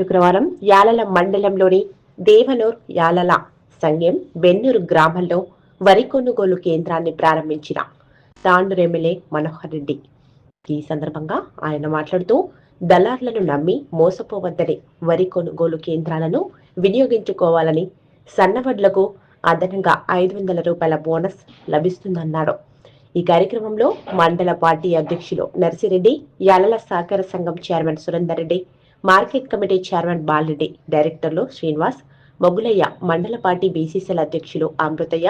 శుక్రవారం యాలల మండలంలోని దేవనూర్ యాలల సంఘం బెన్నూరు గ్రామంలో వరి కొనుగోలు కేంద్రాన్ని ప్రారంభించిన తాండూరు ఎమ్మెల్యే మనోహర్ రెడ్డి. ఈ సందర్భంగా ఆయన మాట్లాడుతూ దళార్లను నమ్మి మోసపోవద్దని వరి కొనుగోలు కేంద్రాలను వినియోగించుకోవాలని సన్నవడ్లకు అదనంగా ఐదు వందల రూపాయల బోనస్ లభిస్తుందన్నారు ఈ కార్యక్రమంలో మండల పార్టీ అధ్యక్షులు నర్సిరెడ్డి యాలల సహకార సంఘం chairman Surender Reddy market committee chairman Balareddy డైరెక్టర్లు శ్రీనివాస్ మొగులయ్య మండల పార్టీ బీసీసీల అధ్యక్షులు అమృతయ్య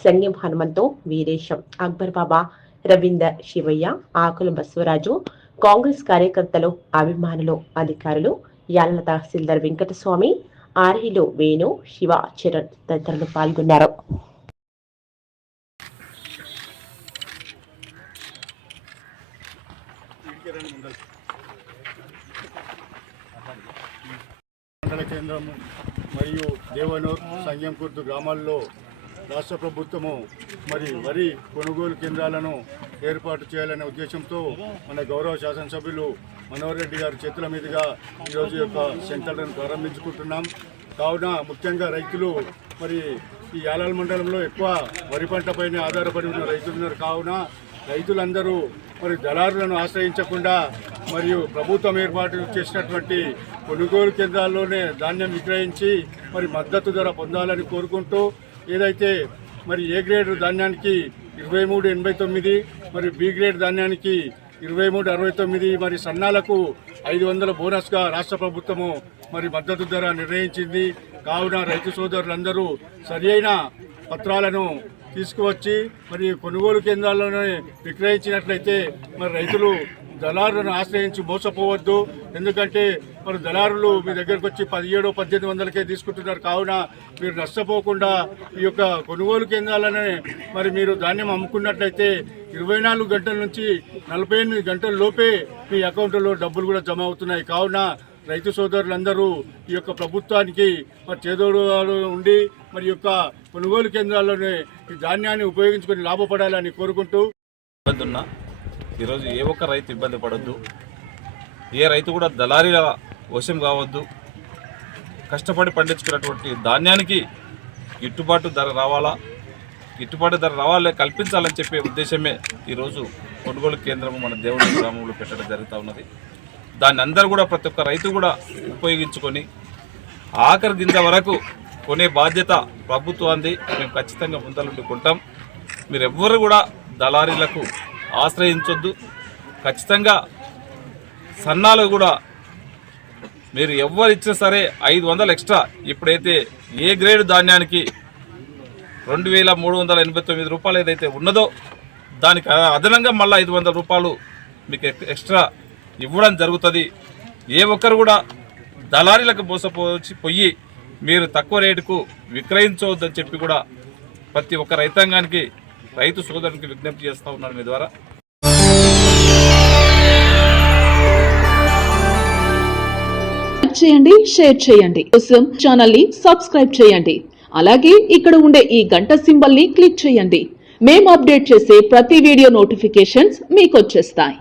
సంగీం హనుమంతు వీరేశం అక్బర్ బాబా రవీందర్ శివయ్య ఆకుల బస్వరాజు కాంగ్రెస్ కార్యకర్తలు అభిమానులు అధికారులు యాలల తహసీల్దార్ వెంకటస్వామి ఆర్హిలు వేణు శివ చరణ్ తదితరులు పాల్గొన్నారు. మండల కేంద్రం మరియు దేవనూర్ సంగంకుర్తి గ్రామాల్లో రాష్ట్ర ప్రభుత్వము మరి వరి కొనుగోలు కేంద్రాలను ఏర్పాటు చేయాలనే ఉద్దేశంతో మన గౌరవ శాసనసభ్యులు మనోహర్ రెడ్డి గారి చేతుల మీదుగా ఈరోజు యొక్క సెంటర్లను ప్రారంభించుకుంటున్నాం. కావున ముఖ్యంగా రైతులు మరి ఈ యాలాల మండలంలో ఎక్కువ వరి పంటపైన ఆధారపడి ఉన్న రైతులు ఉన్నారు. కావున రైతులందరూ మరి దళారులను ఆశ్రయించకుండా మరియు ప్రభుత్వం ఏర్పాటు చేసినటువంటి కొనుగోలు కేంద్రాల్లోనే ధాన్యం విక్రయించి మరి మద్దతు ధర పొందాలని కోరుకుంటూ ఏదైతే మరి ఏ గ్రేడ్ ధాన్యానికి ఇరవై మూడు ఎనభై తొమ్మిది మరి బి గ్రేడ్ ధాన్యానికి ఇరవై మూడు అరవై తొమ్మిది మరి సన్నాలకు ఐదు వందల బోనస్గా రాష్ట్ర ప్రభుత్వము మరి మద్దతు ధర నిర్ణయించింది. కావున రైతు సోదరులందరూ సరి అయిన పత్రాలను తీసుకువచ్చి మరి కొనుగోలు కేంద్రాల్లోనే విక్రయించినట్లయితే మరి రైతులు దళారులను ఆశ్రయించి మోసపోవద్దు. ఎందుకంటే మరి దళారులు మీ దగ్గరకు వచ్చి పదిహేడు పద్దెనిమిది వందలకే తీసుకుంటున్నారు. కావున మీరు నష్టపోకుండా ఈ యొక్క కొనుగోలు కేంద్రాలనే మరి మీరు ధాన్యం అమ్ముకున్నట్లయితే ఇరవై నాలుగు గంటల నుంచి నలభై ఎనిమిది గంటల లోపే మీ అకౌంట్లో డబ్బులు కూడా జమ అవుతున్నాయి. కావున రైతు సోదరులందరూ ఈ యొక్క ప్రభుత్వానికి మరి చేదోడు ఉండి మరి యొక్క కొనుగోలు కేంద్రాల్లోనే ఈ ధాన్యాన్ని ఉపయోగించుకొని లాభపడాలని కోరుకుంటూ ఇబ్బంది ఉన్నా ఈరోజు ఏ ఒక్క రైతు ఇబ్బంది పడద్దు. ఏ రైతు కూడా దళారీల వశం కావద్దు. కష్టపడి పండించుకున్నటువంటి ధాన్యానికి గిట్టుబాటు ధర రావాలా? గిట్టుబాటు ధర రావాలే కల్పించాలని చెప్పే ఉద్దేశమే ఈరోజు కొనుగోలు కేంద్రం మన దేవుడి గ్రామంలో పెట్టడం జరుగుతూ ఉన్నది. దాన్ని అందరూ కూడా ప్రతి ఒక్క రైతు కూడా ఉపయోగించుకొని ఆఖరి గింజ వరకు కొనే బాధ్యత ప్రభుత్వాన్ని మేము ఖచ్చితంగా ముందలుండి కొంటాం మీరు ఎవ్వరు కూడా దళారీలకు ఆశ్రయించొద్దు. ఖచ్చితంగా సన్నాలు కూడా మీరు ఎవరు ఇచ్చినా సరే ఐదు వందలు ఎక్స్ట్రా ఇప్పుడైతే ఏ గ్రేడ్ ధాన్యానికి రెండు వేల మూడు వందల ఎనభై తొమ్మిది రూపాయలు ఏదైతే ఉన్నదో దానికి అదనంగా మళ్ళీ ఐదు వందల రూపాయలు మీకు ఎక్స్ట్రా ఇవ్వడం జరుగుతుంది. ఏ ఒక్కరు కూడా దళారీలకు మోసపోచి పోయి మీరు తక్కువ రేటుకు విక్రయించవద్దని చెప్పి కూడా ప్రతి ఒక్క రైతాంగానికి రైతు సోదరునికి విజ్ఞప్తి చేస్తూ ఉన్నాను మీ ద్వారా. చేయండి షేర్ చేయండి. కోసం ఛానల్ని సబ్స్క్రైబ్ చేయండి. అలాగే ఇక్కడ ఉండే ఈ గంట సింబల్ని క్లిక్ చేయండి. మేము అప్డేట్ చేసే ప్రతి వీడియో నోటిఫికేషన్స్ మీకు వచ్చేస్తాయి.